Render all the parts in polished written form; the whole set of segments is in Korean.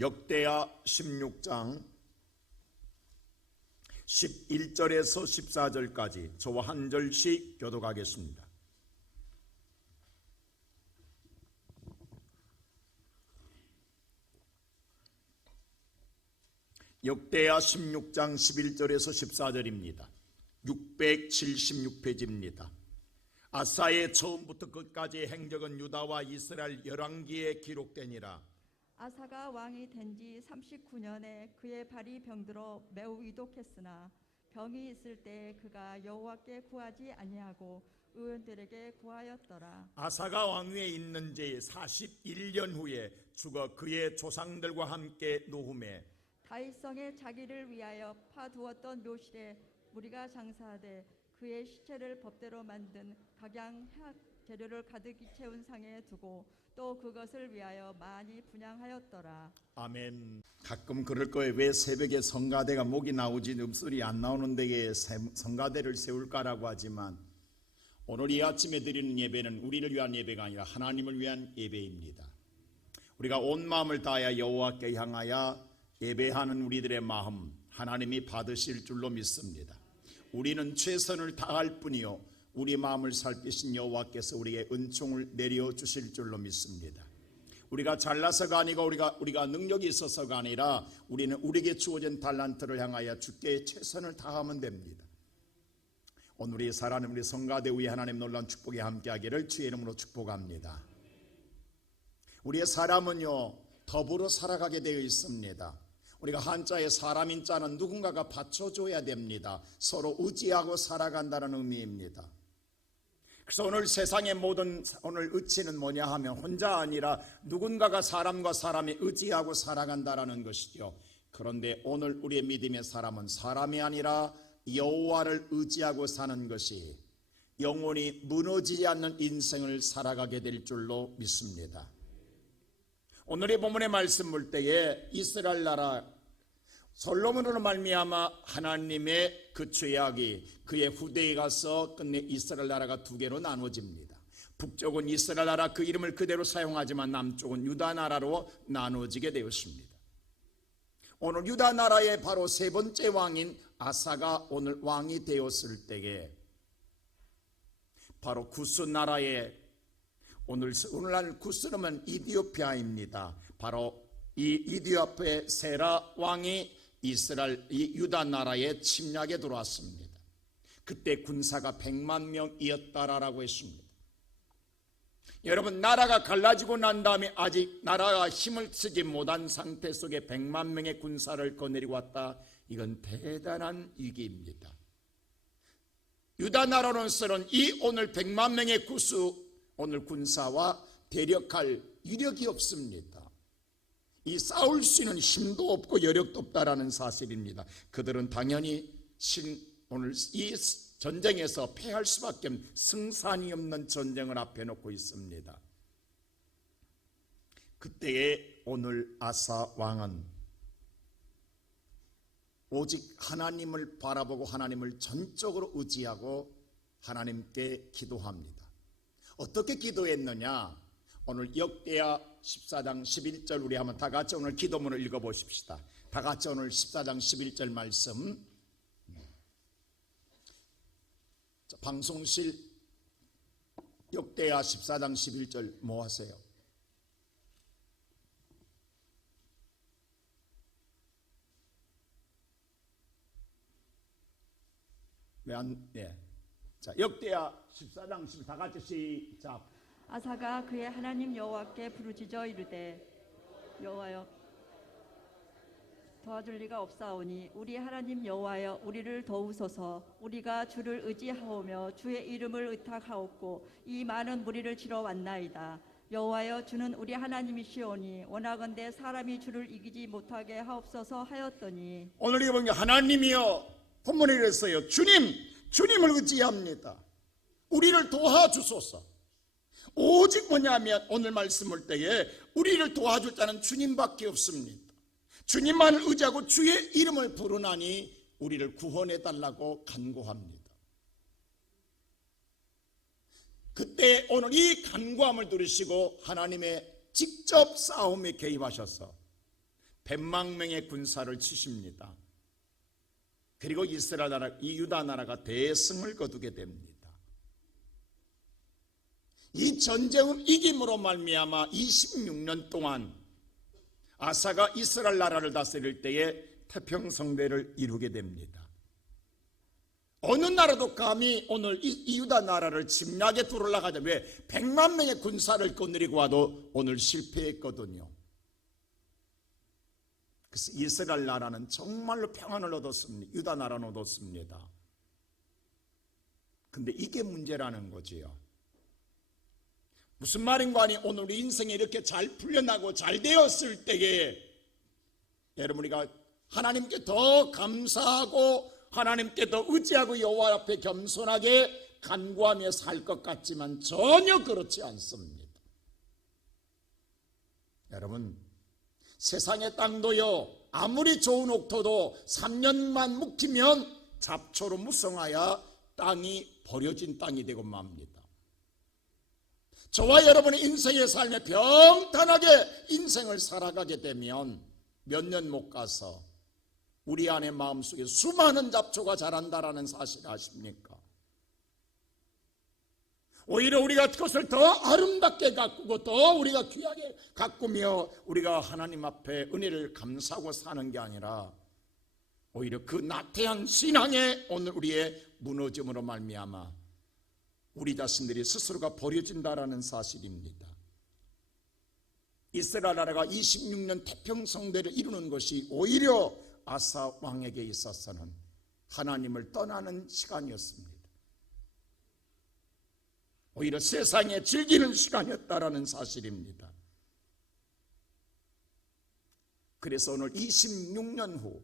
역대하 16장 11절에서 14절까지 저와 한 절씩 교독하겠습니다. 역대하 16장 11절에서 14절입니다. 676페이지입니다. 아사의 처음부터 끝까지의 행적은 유다와 이스라엘 열왕기에 기록되니라. 아사가 왕이 된 지 39년에 그의 발이 병들어 매우 위독했으나 병이 있을 때 그가 여호와께 구하지 아니하고 의원들에게 구하였더라. 아사가 왕위에 있는 지 41년 후에 죽어 그의 조상들과 함께 노후에 다윗성에 자기를 위하여 파두었던 묘실에 무리가 장사하되 그의 시체를 법대로 만든 각양 향 재료를 가득히 채운 상에 두고 또 그것을 위하여 많이 분향하였더라. 아멘. 가끔 그럴 거예요. 왜 새벽에 성가대가 목이 나오지 음소리 안 나오는 데에 성가대를 세울까라고 하지만 오늘 이 아침에 드리는 예배는 우리를 위한 예배가 아니라 하나님을 위한 예배입니다. 우리가 온 마음을 다하여 여호와께 향하여 예배하는 우리들의 마음 하나님이 받으실 줄로 믿습니다. 우리는 최선을 다할 뿐이요 우리 마음을 살피신 여호와께서 우리에게 은총을 내려주실 줄로 믿습니다. 우리가 잘나서가 아니고 우리가 능력이 있어서가 아니라 우리는 우리에게 주어진 달란트를 향하여 주께 최선을 다하면 됩니다. 오늘 이 살아는 우리 성가대 위에 하나님 놀라운 축복이 함께하기를 주의 이름으로 축복합니다. 우리의 사람은요 더불어 살아가게 되어 있습니다. 우리가 한자의 사람인 자는 누군가가 받쳐줘야 됩니다. 서로 의지하고 살아간다는 의미입니다. 그래서 오늘 세상의 모든 오늘 의치는 뭐냐 하면 혼자 아니라 누군가가 사람과 사람이 의지하고 살아간다는 것이죠. 그런데 오늘 우리의 믿음의 사람은 사람이 아니라 여호와를 의지하고 사는 것이 영원히 무너지지 않는 인생을 살아가게 될 줄로 믿습니다. 오늘의 본문의 말씀 볼 때에 이스라엘 나라 솔로몬으로 말미암아 하나님의 그 죄악이 그의 후대에 가서 끝내 이스라엘 나라가 두 개로 나눠집니다. 북쪽은 이스라엘 나라 그 이름을 그대로 사용하지만 남쪽은 유다 나라로 나눠지게 되었습니다. 오늘 유다 나라의 바로 세 번째 왕인 아사가 오늘 왕이 되었을 때에 바로 구스 나라의 오늘날 구스는 이디오피아입니다. 바로 이 이디오피아의 세라 왕이 이스라엘 이 유다 나라에 침략에 들어왔습니다. 그때 군사가 100만 명이었다라고 했습니다. 여러분 나라가 갈라지고 난 다음에 아직 나라가 힘을 쓰지 못한 상태 속에 100만 명의 군사를 거느리고 왔다. 이건 대단한 위기입니다. 유다 나라로서는 이 오늘 100만 명의 구수 오늘 군사와 대력할 위력이 없습니다. 이 싸울 수 있는 힘도 없고 여력도 없다라는 사실입니다. 그들은 당연히 오늘 이 전쟁에서 패할 수밖에 없는 승산이 없는 전쟁을 앞에 놓고 있습니다. 그때에 오늘 아사 왕은 오직 하나님을 바라보고 하나님을 전적으로 의지하고 하나님께 기도합니다. 어떻게 기도했느냐? 오늘 역대하 14장 11절 우리 한번 다 같이 오늘 기도문을 읽어보십시다. 다 같이 오늘 14장 11절 말씀 방송실 역대하 14장 11절 뭐 하세요? 왜 안? 네. 자 역대하 14장 11 다 같이 시작. 아사가 그의 하나님 여호와께 부르짖어 이르되 여호와여 도와줄 리가 없사오니 우리 하나님 여호와여 우리를 도우소서. 우리가 주를 의지하오며 주의 이름을 의탁하옵고 이 많은 무리를 치러 왔나이다. 여호와여 주는 우리 하나님이시오니 원하건대 사람이 주를 이기지 못하게 하옵소서 하였더니 오늘 이거 보니까 하나님이여 본문에 이랬어요. 주님을 의지합니다. 우리를 도와주소서. 오직 뭐냐면 오늘 말씀 볼 때에 우리를 도와줄 자는 주님밖에 없습니다. 주님만을 의지하고 주의 이름을 부르나니 우리를 구원해 달라고 간구합니다. 그때 오늘 이 간구함을 들으시고 하나님의 직접 싸움에 개입하셔서 100만 명의 군사를 치십니다. 그리고 이스라엘 나라, 이 유다 나라가 대승을 거두게 됩니다. 이 전쟁을 이김으로 말미암아 26년 동안 아사가 이스라엘 나라를 다스릴 때에 태평성대를 이루게 됩니다. 어느 나라도 감히 오늘 이 유다 나라를 침략에 들어올라고 하자. 왜? 100만 명의 군사를 거느리고 와도 오늘 실패했거든요. 그래서 이스라엘 나라는 정말로 평안을 얻었습니다. 유다 나라는 얻었습니다. 근데 이게 문제라는 거지요. 무슨 말인가 하니 오늘 우리 인생이 이렇게 잘 풀려나고 잘 되었을 때에 여러분 우리가 하나님께 더 감사하고 하나님께 더 의지하고 여호와 앞에 겸손하게 간구하며 살 것 같지만 전혀 그렇지 않습니다. 여러분 세상의 땅도요 아무리 좋은 옥토도 3년만 묵히면 잡초로 무성하여 땅이 버려진 땅이 되고 맙니다. 저와 여러분의 인생의 삶에 평탄하게 인생을 살아가게 되면 몇 년 못 가서 우리 안의 마음속에 수많은 잡초가 자란다라는 사실 아십니까? 오히려 우리가 그것을 더 아름답게 가꾸고 더 우리가 귀하게 가꾸며 우리가 하나님 앞에 은혜를 감사하고 사는 게 아니라 오히려 그 나태한 신앙에 오늘 우리의 무너짐으로 말미암아 우리 자신들이 스스로가 버려진다라는 사실입니다. 이스라엘 나라가 26년 태평성대를 이루는 것이 오히려 아사 왕에게 있어서는 하나님을 떠나는 시간이었습니다. 오히려 세상에 즐기는 시간이었다라는 사실입니다. 그래서 오늘 26년 후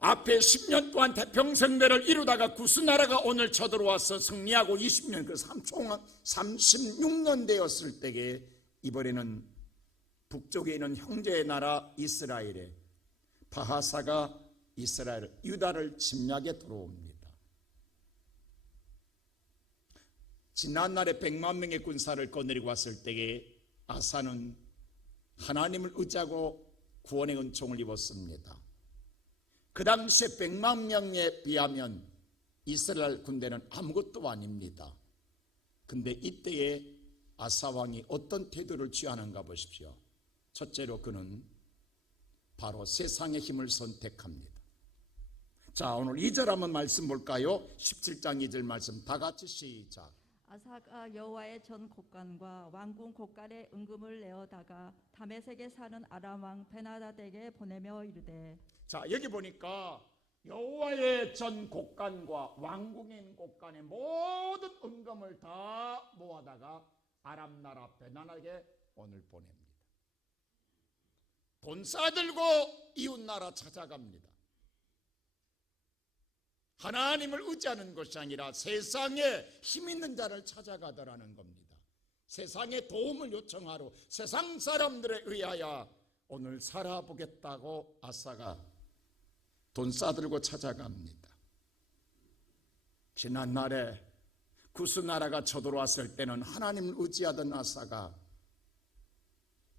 앞에 10년 동안 태평성대를 이루다가 구스나라가 오늘 쳐들어와서 승리하고 20년 총 36년 되었을 때에 이번에는 북쪽에 있는 형제의 나라 이스라엘에 바하사가 이스라엘 유다를 침략에 들어옵니다. 지난날에 100만 명의 군사를 거느리고 왔을 때에 아사는 하나님을 의지하고 구원의 은총을 입었습니다. 그 당시에 100만 명에 비하면 이스라엘 군대는 아무것도 아닙니다. 근데 이때에 아사 왕이 어떤 태도를 취하는가 보십시오. 첫째로 그는 바로 세상의 힘을 선택합니다. 자, 오늘 2절 한번 말씀 볼까요? 17장 2절 말씀 다 같이 시작. 아사가 여호와의 전 곡간과 왕궁 곡간에 은금을 내어다가 다메섹에 사는 아람 왕 베나다에게 보내며 이르되. 자, 여기 보니까 여호와의 전 곡간과 왕궁에 있는 곡간의 모든 은금을 다 모아다가 아람 나라 베나다에게 오늘 보냅니다. 돈 싸들고 이웃 나라 찾아갑니다. 하나님을 의지하는 것이 아니라 세상에 힘 있는 자를 찾아가더라는 겁니다. 세상에 도움을 요청하러 세상 사람들에 의하여 오늘 살아보겠다고 아사가 돈 싸들고 찾아갑니다. 지난날에 구스나라가 쳐들어왔을 때는 하나님을 의지하던 아사가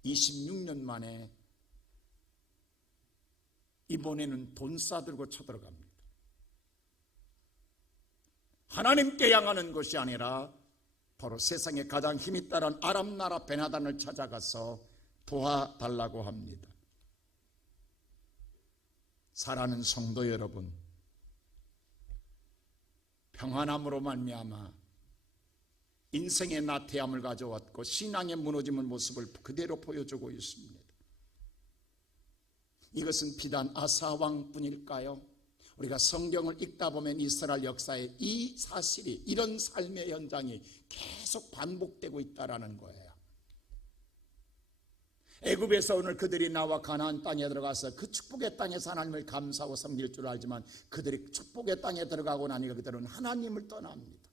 26년 만에 이번에는 돈 싸들고 쳐들어갑니다. 하나님께 향하는 것이 아니라 바로 세상에 가장 힘이 따른 아람 나라 베나단을 찾아가서 도와달라고 합니다. 사랑하는 성도 여러분, 평안함으로 말미암아 인생의 나태함을 가져왔고 신앙의 무너짐의 모습을 그대로 보여주고 있습니다. 이것은 비단 아사 왕뿐일까요? 우리가 성경을 읽다 보면 이스라엘 역사에 이 사실이, 이런 삶의 현장이 계속 반복되고 있다는 거예요. 애굽에서 오늘 그들이 나와 가나안 땅에 들어가서 그 축복의 땅에서 하나님을 감사하고 섬길 줄 알지만 그들이 축복의 땅에 들어가고 나니까 그들은 하나님을 떠납니다.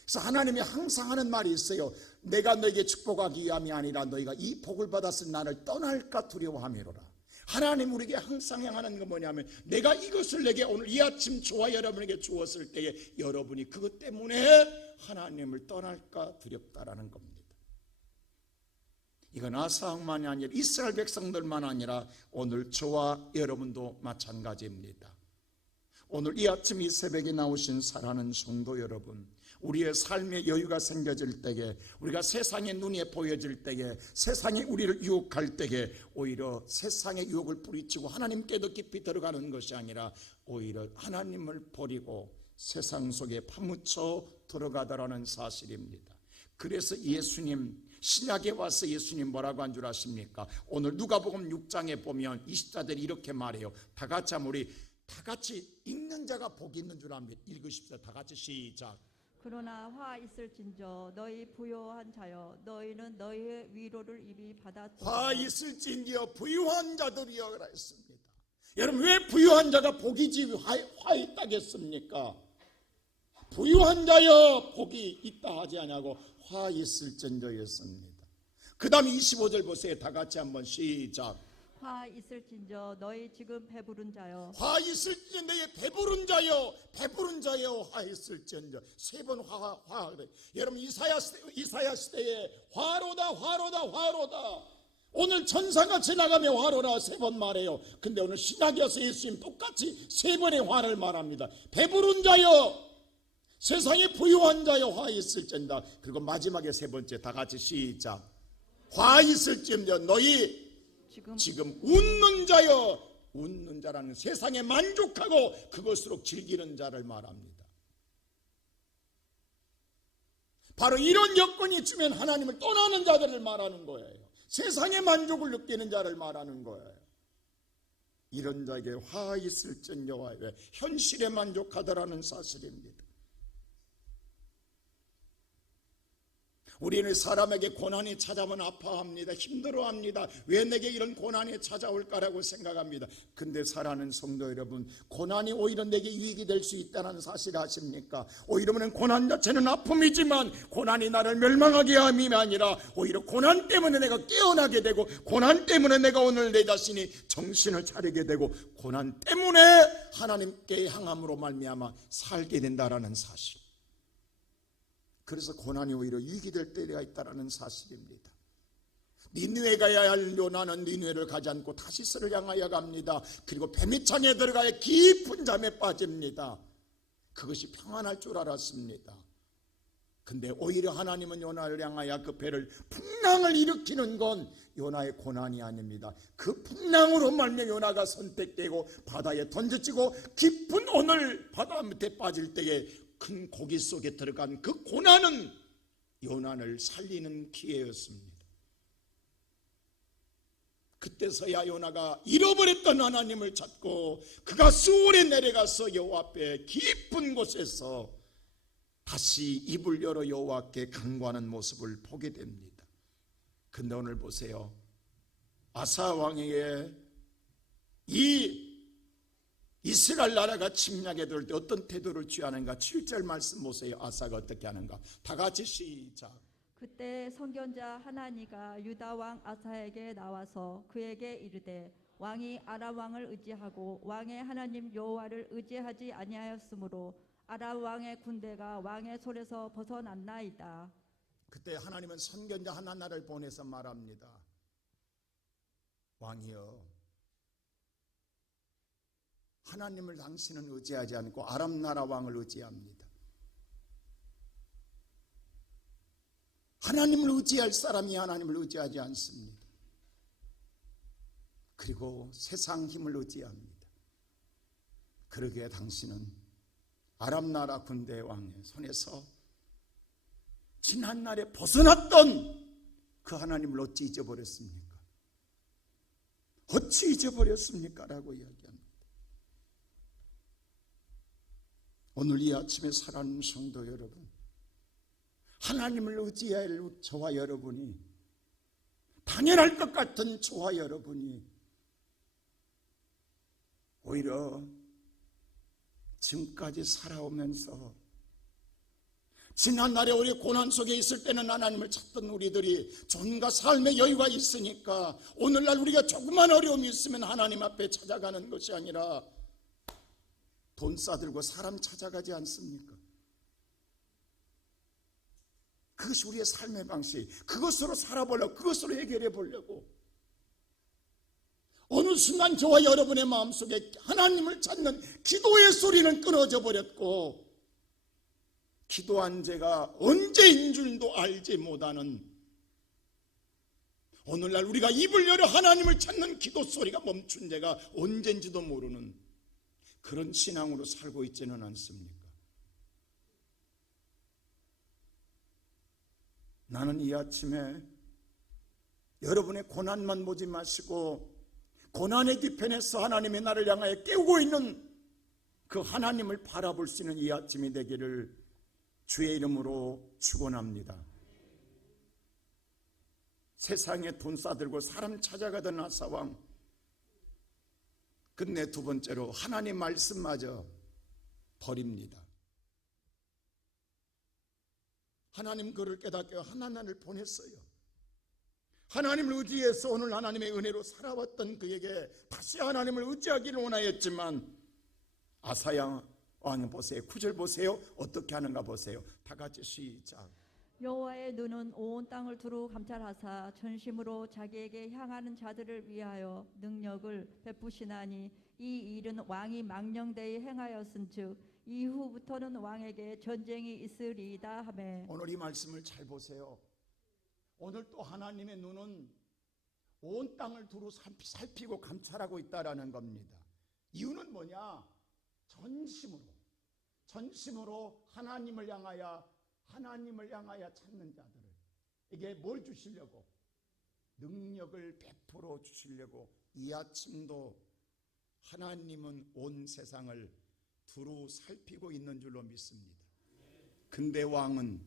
그래서 하나님이 항상 하는 말이 있어요. 내가 너에게 축복하기 위함이 아니라 너희가 이 복을 받았을 나를 떠날까 두려워함이로라. 하나님 우리에게 항상 향하는 건 뭐냐면 내가 이것을 내게 오늘 이 아침 저와 여러분에게 주었을 때에 여러분이 그것 때문에 하나님을 떠날까 두렵다라는 겁니다. 이건 아사왕만이 아니라 이스라엘 백성들만 아니라 오늘 저와 여러분도 마찬가지입니다. 오늘 이 아침 이 새벽에 나오신 사랑하는 성도 여러분, 우리의 삶에 여유가 생겨질 때에, 우리가 세상의 눈에 보여질 때에, 세상이 우리를 유혹할 때에 오히려 세상의 유혹을 뿌리치고 하나님께 더 깊이 들어가는 것이 아니라 오히려 하나님을 버리고 세상 속에 파묻혀 들어가더라는 사실입니다. 그래서 예수님, 신약에 와서 예수님 뭐라고 한 줄 아십니까? 오늘 누가복음 6장에 보면 20자들이 이렇게 말해요. 다 같이 한번 우리 다 같이 읽는 자가 복이 있는 줄 압니다. 읽으십시오. 다 같이 시작. 그러나 화 있을진저 너희 부요한 자여 너희는 너희의 위로를 이미 받았도다. 화 있을진저 부유한 자들이여 그라 했습니다. 여러분, 왜 부유한 자가 복이지 화 있다겠습니까? 부유한 자여 복이 있다 하지 않냐고 화 있을진저였습니다. 그 다음 25절 보세요. 다 같이 한번 시작. 화 있을진저 너희 지금 배부른 자여 화 있을진저 너희 배부른 자여, 배부른 자여 화 있을진저. 세 번 화 그래. 여러분, 이사야 시대에 화로다 화로다 화로다. 오늘 천사가 지나가며 화로라 세 번 말해요. 근데 오늘 신약에서 예수님 똑같이 세 번의 화를 말합니다. 배부른 자여, 세상에 부유한 자여 화 있을진다. 그리고 마지막에 세 번째 다 같이 시작. 화 있을진저 너희 지금 웃는 자여, 웃는 자라는 세상에 만족하고 그것으로 즐기는 자를 말합니다. 바로 이런 여건이 주면 하나님을 떠나는 자들을 말하는 거예요. 세상의 만족을 느끼는 자를 말하는 거예요. 이런 자에게 화 있을진저와 현실에 만족하더라는 사실입니다. 우리는 사람에게 고난이 찾아오면 아파합니다. 힘들어합니다. 왜 내게 이런 고난이 찾아올까라고 생각합니다. 근데 사랑하는 성도 여러분, 고난이 오히려 내게 유익이 될 수 있다는 사실 아십니까? 오히려 고난 자체는 아픔이지만 고난이 나를 멸망하게 함이 아니라 오히려 고난 때문에 내가 깨어나게 되고, 고난 때문에 내가 오늘 내 자신이 정신을 차리게 되고, 고난 때문에 하나님께 향함으로 말미암아 살게 된다라는 사실. 그래서 고난이 오히려 유익이 될 때가 있다는 사실입니다. 니느웨 가야 할 요나는 니느웨를 가지 않고 다시스를 향하여 갑니다. 그리고 배미창에 들어가야 깊은 잠에 빠집니다. 그것이 평안할 줄 알았습니다. 근데 오히려 하나님은 요나를 향하여 그 배를 풍랑을 일으키는 건 요나의 고난이 아닙니다. 그 풍랑으로 말미암아 요나가 선택되고 바다에 던져지고 깊은 오늘 바다 밑에 빠질 때에 큰 고기 속에 들어간 그 고난은 요나를 살리는 기회였습니다. 그때서야 요나가 잃어버렸던 하나님을 찾고 그가 수월에 내려가서 여호와 앞에 깊은 곳에서 다시 입을 열어 여호와께 간구하는 모습을 보게 됩니다. 근데 오늘 보세요. 아사 왕에게 이 이스라엘 나라가 침략에 들을 때 어떤 태도를 취하는가? 7절 말씀 보세요. 아사가 어떻게 하는가? 다 같이 시작. 그때 선견자 하나니가 유다 왕 아사에게 나와서 그에게 이르되 왕이 아람 왕을 의지하고 왕의 하나님 여호와를 의지하지 아니하였으므로 아람 왕의 군대가 왕의 손에서 벗어났나이다. 그때 하나님은 선견자 하나나를 보내서 말합니다. 왕이여, 하나님을 당신은 의지하지 않고 아람 나라 왕을 의지합니다. 하나님을 의지할 사람이 하나님을 의지하지 않습니다. 그리고 세상 힘을 의지합니다. 그러기에 당신은 아람 나라 군대 왕의 손에서 지난날에 벗어났던 그 하나님을 어찌 잊어버렸습니까? 어찌 잊어버렸습니까? 라고 이야기합니다. 오늘 이 아침에 사랑하는 성도 여러분, 하나님을 의지할 저와 여러분이, 당연할 것 같은 저와 여러분이 오히려 지금까지 살아오면서 지난날에 우리 고난 속에 있을 때는 하나님을 찾던 우리들이 존과 삶의 여유가 있으니까 오늘날 우리가 조그만 어려움이 있으면 하나님 앞에 찾아가는 것이 아니라 돈 싸들고 사람 찾아가지 않습니까? 그것이 우리의 삶의 방식. 그것으로 살아보려고, 그것으로 해결해 보려고. 어느 순간 저와 여러분의 마음속에 하나님을 찾는 기도의 소리는 끊어져 버렸고, 기도한 제가 언제인 줄도 알지 못하는, 오늘날 우리가 입을 열어 하나님을 찾는 기도 소리가 멈춘 제가 언젠지도 모르는 그런 신앙으로 살고 있지는 않습니까? 나는 이 아침에 여러분의 고난만 보지 마시고 고난의 뒤편에서 하나님의 나를 향하여 깨우고 있는 그 하나님을 바라볼 수 있는 이 아침이 되기를 주의 이름으로 축원합니다. 세상에 돈 싸들고 사람 찾아가던 아사왕, 끝내 두 번째로 하나님 말씀마저 버립니다. 하나님 그를 깨닫게 하나님을 보냈어요. 하나님을 의지해서 오늘 하나님의 은혜로 살아왔던 그에게 다시 하나님을 의지하기를 원하였지만, 아사야 왕 보세요. 9절 보세요. 어떻게 하는가 보세요. 다 같이 시작. 여호와의 눈은 온 땅을 두루 감찰하사 전심으로 자기에게 향하는 자들을 위하여 능력을 베푸시나니 이 일은 왕이 망령되이 행하였은즉 이후부터는 왕에게 전쟁이 있으리이다 하매. 오늘 이 말씀을 잘 보세요. 오늘 또 하나님의 눈은 온 땅을 두루 살피고 감찰하고 있다라는 겁니다. 이유는 뭐냐? 전심으로 하나님을 향하여 찾는 자들에게 뭘 주시려고? 능력을 베풀어 주시려고. 이 아침도 하나님은 온 세상을 두루 살피고 있는 줄로 믿습니다. 근데 왕은,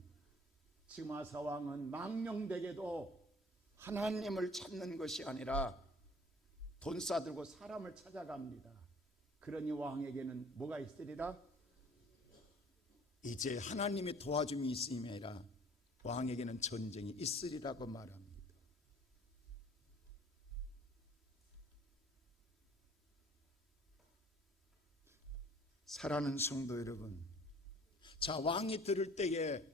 지금 아사 왕은 망령되게도 하나님을 찾는 것이 아니라 돈 싸들고 사람을 찾아갑니다. 그러니 왕에게는 뭐가 있으리라? 이제 하나님의 도와줌이 있음이 아니라 왕에게는 전쟁이 있으리라고 말합니다. 사랑하는 성도 여러분, 자, 왕이 들을 때에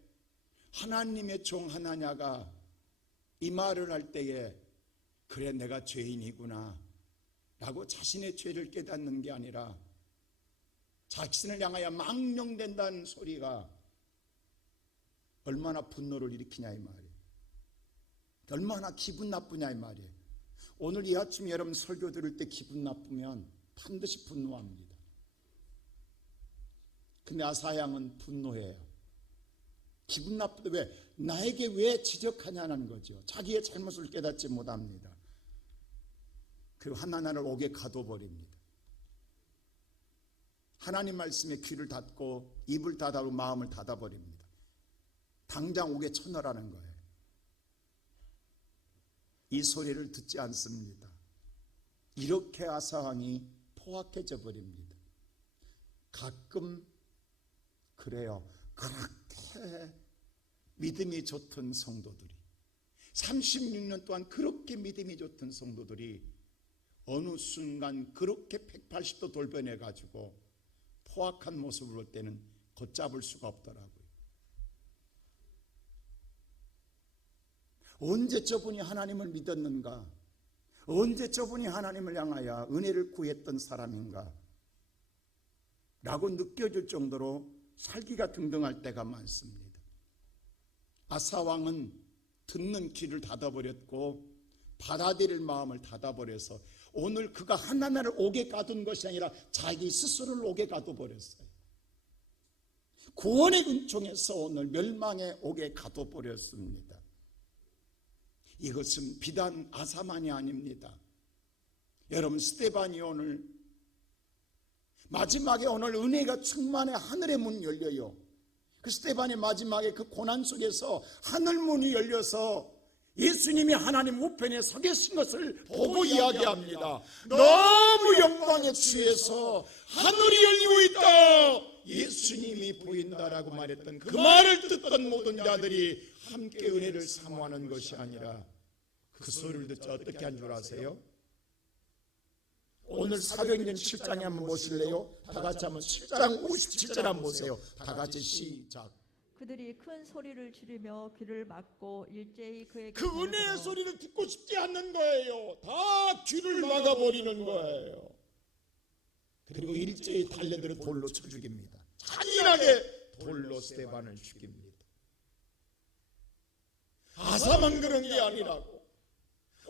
하나님의 종 하나냐가 이 말을 할 때에, 그래 내가 죄인이구나 라고 자신의 죄를 깨닫는 게 아니라 자신을 향하여 망령된다는 소리가 얼마나 분노를 일으키냐 이 말이에요. 얼마나 기분 나쁘냐 이 말이에요. 오늘 이 아침 여러분 설교 들을 때 기분 나쁘면 반드시 분노합니다. 근데 아사야는 분노해요. 기분 나쁘다. 왜? 나에게 왜 지적하냐는 거죠. 자기의 잘못을 깨닫지 못합니다. 그리고 하나님을 옥에 가둬버립니다. 하나님 말씀에 귀를 닫고 입을 닫고 마음을 닫아버립니다. 당장 옥에 쳐넣으라는 거예요. 이 소리를 듣지 않습니다. 이렇게 아사왕이 포악해져 버립니다. 가끔 그래요. 그렇게 믿음이 좋던 성도들이, 36년 동안 그렇게 믿음이 좋던 성도들이 어느 순간 그렇게 180도 돌변해 가지고 포악한 모습을 볼 때는 걷잡을 수가 없더라고요. 언제 저분이 하나님을 믿었는가? 언제 저분이 하나님을 향하여 은혜를 구했던 사람인가? 라고 느껴질 정도로 살기가 등등할 때가 많습니다. 아사왕은 듣는 귀를 닫아버렸고 받아들일 마음을 닫아버려서 오늘 그가 하나님을 옥에 가둔 것이 아니라 자기 스스로를 옥에 가둬버렸어요. 구원의 은총에서 오늘 멸망의 옥에 가둬버렸습니다. 이것은 비단 아사만이 아닙니다. 여러분, 스데반이 오늘 마지막에 오늘 은혜가 충만해 하늘의 문이 열려요. 그 스데반의 마지막에 그 고난 속에서 하늘 문이 열려서 예수님이 하나님 우편에 서 계신 것을 보고 이야기합니다. 너무 영광에 취해서 하늘이 열리고 있다, 예수님이 보인다라고 말했던 그 말을 듣던 모든 자들이 함께 은혜를 사모하는 것이 아니라 그 소리를 듣자 어떻게 한 줄 아세요? 오늘 사도행전 7장에 한번 보실래요? 다 같이 한번 7장 57절 한번 보세요. 다 같이 시작. 그들이 큰 소리를 지르며 귀를 막고 일제히 그에게 그 은혜의 달려들어 소리를 듣고 싶지 않는 거예요. 다 귀를 막아버리는 거예요. 그리고 일제히 달려들어 돌로 쳐 죽입니다. 잔인하게 돌로 스데반을 죽입니다. 아사만 그런 게 아니라고.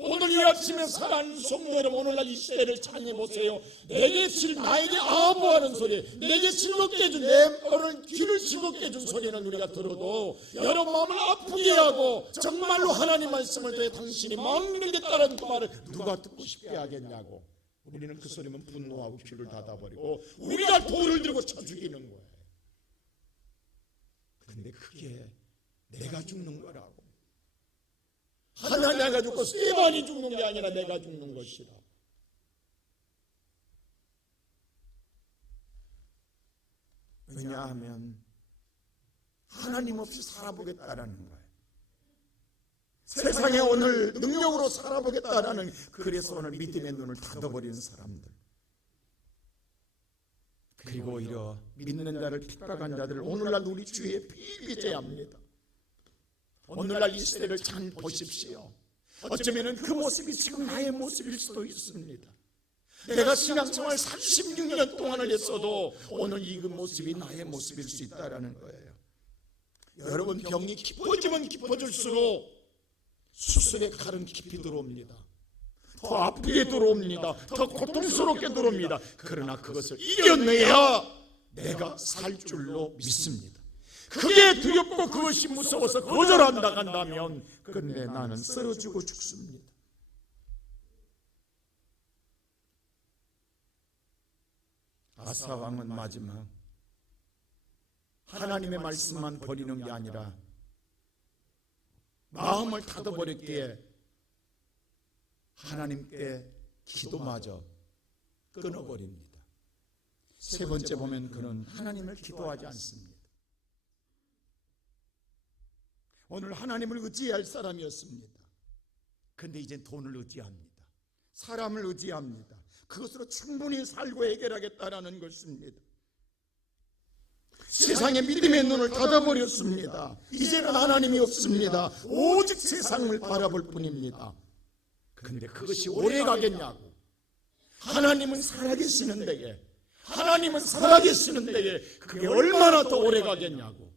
오늘 이 아침에 사랑하는 성도 여러분, 오늘날 이 시대를 찬양해 보세요. 내게 나에게 아부하는 소리, 내게 즐겁게 해준, 오늘 귀를 즐겁게 해준 소리는 우리가 들어도 여러분 마음을 아프게 하고 정말로 하나님 말씀을 통해 당신이 망명겠다는 그 말을 누가 듣고 싶게 하겠냐고. 우리는 그 소리면 분노하고 귀를 닫아버리고 우리가 돌을 들고 쳐 죽이는 거예요. 그런데 그게 내가 죽는 거라고. 하나님이 죽고 스데반이 죽는 게 아니라 내가 죽는 것이라. 왜냐하면 하나님 없이 살아보겠다라는 거예요. 세상에 오늘 능력으로 살아보겠다라는, 그래서 오늘 믿음의 눈을 닫아버리는 사람들, 그리고 오히려 믿는 자를 핍박한 자들을 오늘날 우리 주위에 비비져야 합니다. 오늘날 이 시대를 잘 보십시오. 어쩌면 그 모습이 지금 나의 모습일 수도 있습니다. 내가 신앙생활 36년 동안을 했어도 오늘 이 모습이 나의 모습일 수 있다는 거예요. 여러분, 병이 깊어지면 깊어질수록 수술의 칼은 깊이 들어옵니다. 더 아프게 들어옵니다. 더 고통스럽게 들어옵니다. 그러나 그것을 이겨내야 내가 살 줄로 믿습니다. 그게 두렵고 그것이 무서워서 거절한다 한다면 근데 나는 쓰러지고 죽습니다. 아사 왕은 마지막 하나님의 말씀만 버리는 게 아니라 마음을 닫아버렸기에 하나님께 기도마저 끊어버립니다. 세 번째 보면 그는 하나님을 기도하지 않습니다. 오늘 하나님을 의지할 사람이었습니다. 그런데 이제 돈을 의지합니다. 사람을 의지합니다. 그것으로 충분히 살고 해결하겠다라는 것입니다. 세상에 믿음의 눈을 닫아버렸습니다. 이제는 하나님이 없습니다. 오직 세상을 바라볼 뿐입니다. 그런데 그것이 오래 가겠냐고. 하나님은 살아계시는 데에, 하나님은 살아계시는 데에 그게 얼마나 더 오래 가겠냐고.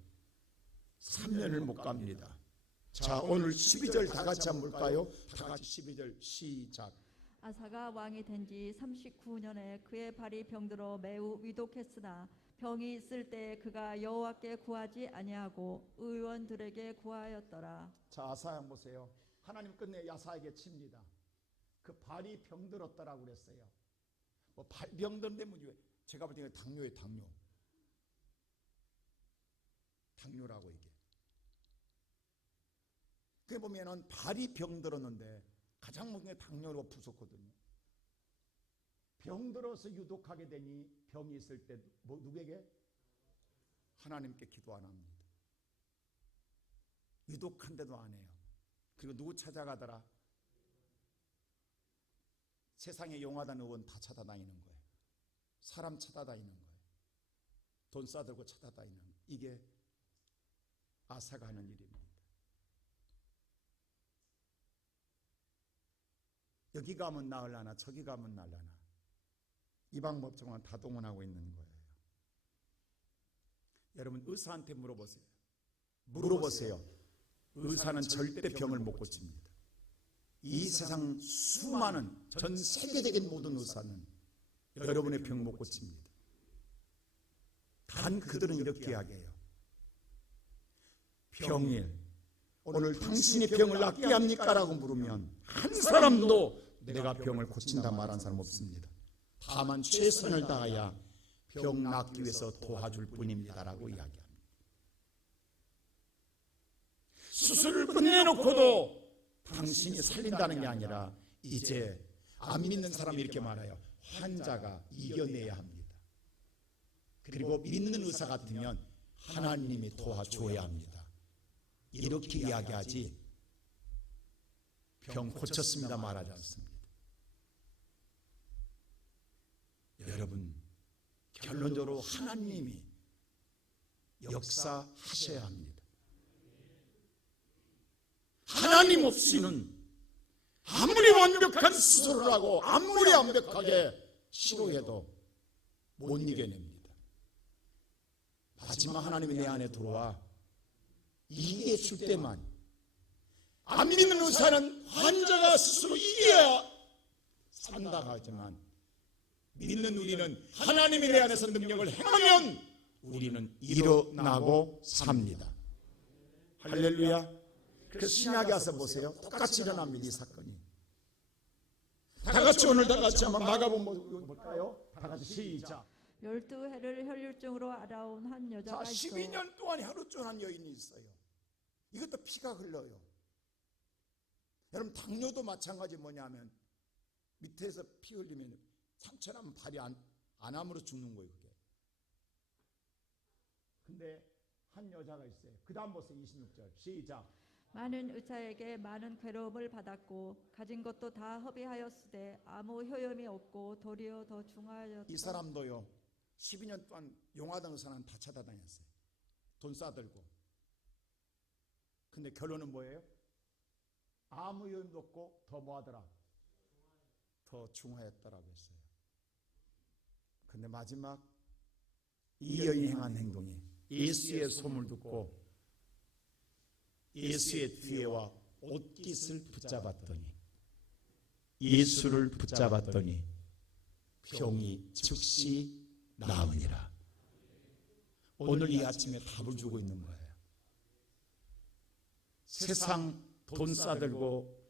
3년을 못 갑니다. 자, 오늘 12절 다 같이 한번 볼까요? 다 같이 12절 시작. 아사가 왕이 된 지 39년에 그의 발이 병들어 매우 위독했으나 병이 있을 때 그가 여호와께 구하지 아니하고 의원들에게 구하였더라. 자, 아사야 보세요. 하나님 끝내 야사에게 칩니다. 그 발이 병들었다라고 그랬어요. 뭐 발 병든데 뭐 제가 볼 때는 당뇨예요, 당뇨라고 이게. 그게 보면은 발이 병들었는데 가장 먼저 당뇨로 부었거든요. 병들어서 유독하게 되니 병이 있을 때 뭐 누구에게? 하나님께 기도 안 합니다. 유독한데도 안 해요. 그리고 누구 찾아가더라? 세상에 용하다는 의원 다 찾아다니는 거예요. 사람 찾아다니는 거예요. 돈 싸들고 찾아다니는 거예요. 이게 아사가 하는 일입니다. 여기 가면 나으려나 저기 가면 나으려나 이방법정만 다 동원하고 있는 거예요. 여러분, 의사한테 물어보세요. 의사는 절대 병을 못 고칩니다. 이 세상 수많은 전 세계적인 모든 의사는 여러분의 병 못 고칩니다. 단 그들은 이렇게 이야기해요. 병일, 오늘 당신이 병을 낫게 합니까? 라고 물으면 한 사람도 내가 병을 고친다 말한 사람 없습니다. 다만 최선을 다하여 병 낫기 위해서 도와줄 뿐입니다 라고 이야기합니다. 수술을 끝내놓고도 당신이 살린다는 게 아니라 이제 안 믿는 사람이 이렇게 말해요. 환자가 이겨내야 합니다. 그리고 믿는 의사 같으면 하나님이 도와줘야 합니다. 이렇게 이야기하지 병 고쳤습니다 말하지 않습니다. 여러분, 결론적으로 하나님이 역사하셔야 합니다. 하나님 없이는 아무리 완벽한 수술을 하고 아무리 완벽하게 시도해도 못 이겨냅니다. 마지막 하나님이 내 안에 들어와 이기게 줄 때만, 안 믿는 의사는 환자가 스스로 이겨야 산다고 하지만, 믿는 우리는 하나님이 내 안에서 능력을 행하면 우리는 일어나고 삽니다. 할렐루야. 그 신약에 와서 보세요. 똑같이 일어납니다. 이 사건이. 다 같이 오늘 다 같이 한번 마가복음 볼까요? 다 같이 시작. 12해를 혈류증으로 알아온 한 자, 여자가 있어 12년 동안 혈루증한 여인이 있어요. 이것도 피가 흘러요. 여러분, 당뇨도 마찬가지. 뭐냐면 밑에서 피 흘리면 상처나면 발이 안 암으로 죽는 거예요. 그게. 근데 한 여자가 있어요. 그 다음 보세요. 26절 시작. 많은 의사에게 많은 괴로움을 받았고 가진 것도 다 허비하였으되 아무 효험이 없고 도리어 더 중하였다. 이 사람도요, 12년 동안 용하던 의사는 다 찾아다녔어요. 돈 싸들고. 근데 결론은 뭐예요? 아무 효험도 없고 더 뭐하더라? 더 중하였다라고 했어요. 근데 마지막 이 여인이 행한 행동이, 예수의 소문을 듣고 예수의 뒤에와 옷깃을 붙잡았더니, 예수를 붙잡았더니 병이 즉시 나으니라. 오늘 이 아침에 답을 주고 있는 거예요. 세상 돈 싸들고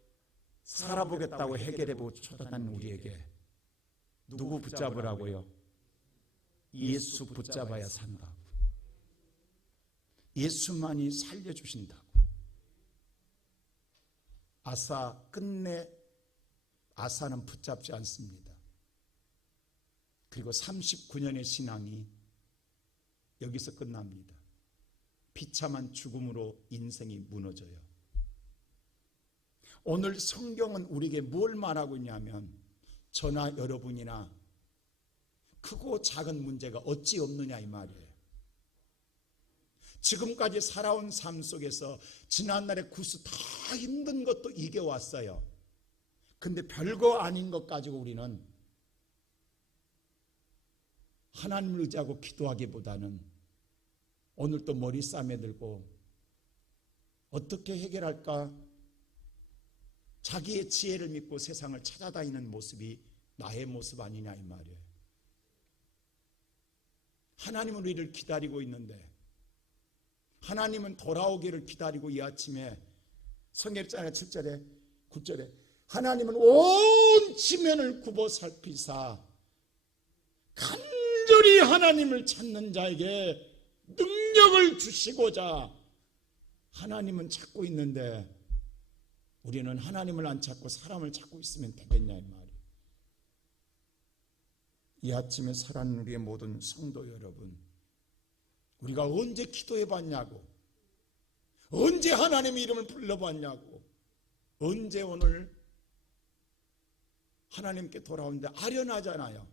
살아보겠다고 해결해보고 쳐다다니는 우리에게 누구 붙잡으라고요? 예수 붙잡아야 산다고. 예수만이 살려주신다고. 아사 끝내 아사는 붙잡지 않습니다. 그리고 39년의 신앙이 여기서 끝납니다. 비참한 죽음으로 인생이 무너져요. 오늘 성경은 우리에게 뭘 말하고 있냐면, 저나 여러분이나 크고 작은 문제가 어찌 없느냐 이 말이에요. 지금까지 살아온 삶 속에서 지난날의 구스 다 힘든 것도 이겨왔어요. 근데 별거 아닌 것 가지고 우리는 하나님을 의지하고 기도하기보다는 오늘 또 머리 싸매 들고 어떻게 해결할까, 자기의 지혜를 믿고 세상을 찾아다니는 모습이 나의 모습 아니냐 이 말이에요. 하나님은 우리를 기다리고 있는데, 하나님은 돌아오기를 기다리고 이 아침에 성경잖아요. 7절에 9절에 하나님은 온 지면을 굽어 살피사 간절히 하나님을 찾는 자에게 능력을 주시고자 하나님은 찾고 있는데, 우리는 하나님을 안 찾고 사람을 찾고 있으면 되겠냐 이 말이에요. 이 아침에 살아가는 우리의 모든 성도 여러분, 우리가 언제 기도해 봤냐고, 언제 하나님의 이름을 불러봤냐고, 언제 오늘 하나님께 돌아오는데 아련하잖아요.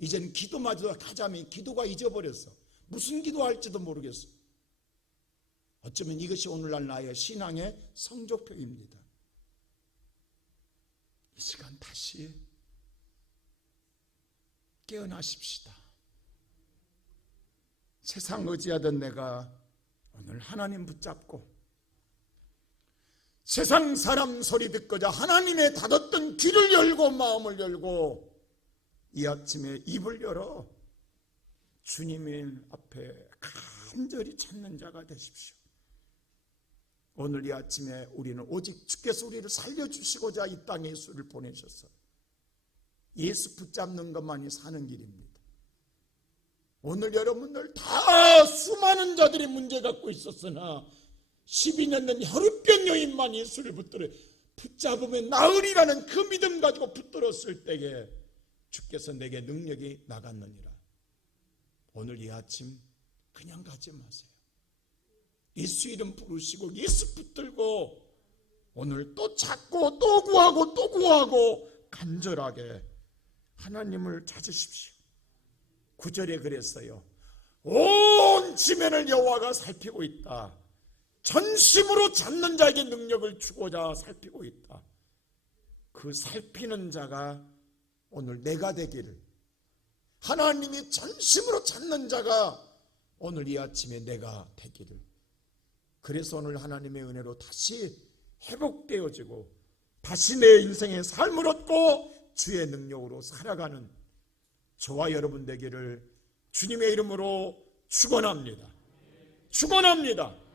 이제는 기도마저 가자면 기도가 잊어버렸어. 무슨 기도할지도 모르겠어. 어쩌면 이것이 오늘날 나의 신앙의 성적표입니다. 이 시간 다시 깨어나십시다. 세상 의지하던 내가 오늘 하나님 붙잡고, 세상 사람 소리 듣고자 하나님의 닫았던 귀를 열고 마음을 열고 이 아침에 입을 열어 주님의 앞에 간절히 찾는 자가 되십시오. 오늘 이 아침에 우리는 오직 주께서 우리를 살려주시고자 이 땅에 예수를 보내셔서 예수 붙잡는 것만이 사는 길입니다. 오늘 여러분들 다 수많은 자들이 문제 갖고 있었으나 12년 된 혈루병 여인만 예수를 붙잡으면 나으리라는 그 믿음 가지고 붙들었을 때에 주께서 내게 능력이 나갔느니라. 오늘 이 아침 그냥 가지 마세요. 예수 이름 부르시고 예수 붙들고 오늘 또 찾고 또 구하고 또 구하고 간절하게 하나님을 찾으십시오. 9절에 그랬어요. 온 지면을 여호와가 살피고 있다. 전심으로 찾는 자에게 능력을 주고자 살피고 있다. 그 살피는 자가 오늘 내가 되기를, 하나님이 전심으로 찾는 자가 오늘 이 아침에 내가 되기를, 그래서 오늘 하나님의 은혜로 다시 회복되어지고 다시 내 인생의 삶을 얻고 주의 능력으로 살아가는 저와 여러분 되기를 주님의 이름으로 축원합니다. 축원합니다.